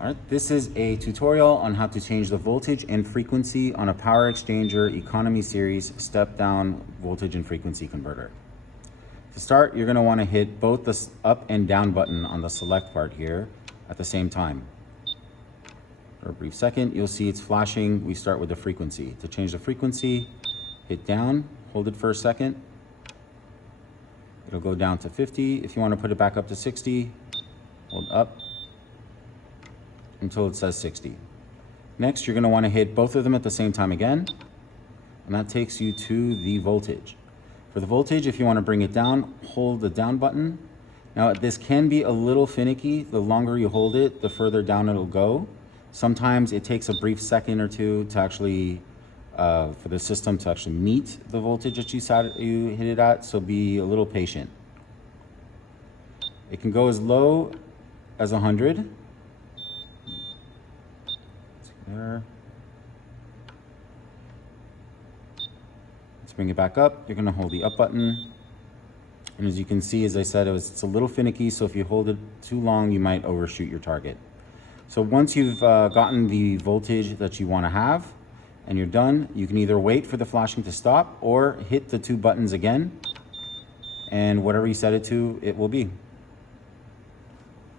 All right, this is a tutorial on how to change the voltage and frequency on a PowerXchanger Economy Series step-down voltage and frequency converter. To start, you're going to want to hit both the up and down button on the select part here at the same time. For a brief second, you'll see it's flashing. We start with the frequency. To change the frequency, hit down, hold it for a second. It'll go down to 50. If you want to put it back up to 60, hold up until it says 60. Next, you're going to want to hit both of them at the same time again, and that takes you to the voltage. For the voltage, if you want to bring it down, hold the down button. Now, this can be a little finicky. The longer you hold it, the further down it'll go. Sometimes it takes a brief second or two to actually, for the system to actually meet the voltage that you hit it at, so be a little patient. It can go as low as 100. There. Let's bring it back up. You're going to hold the up button. And as you can see, as I said, it's a little finicky, so if you hold it too long, you might overshoot your target. So once you've gotten the voltage that you want to have and you're done, you can either wait for the flashing to stop or hit the two buttons again, and whatever you set it to, it will be.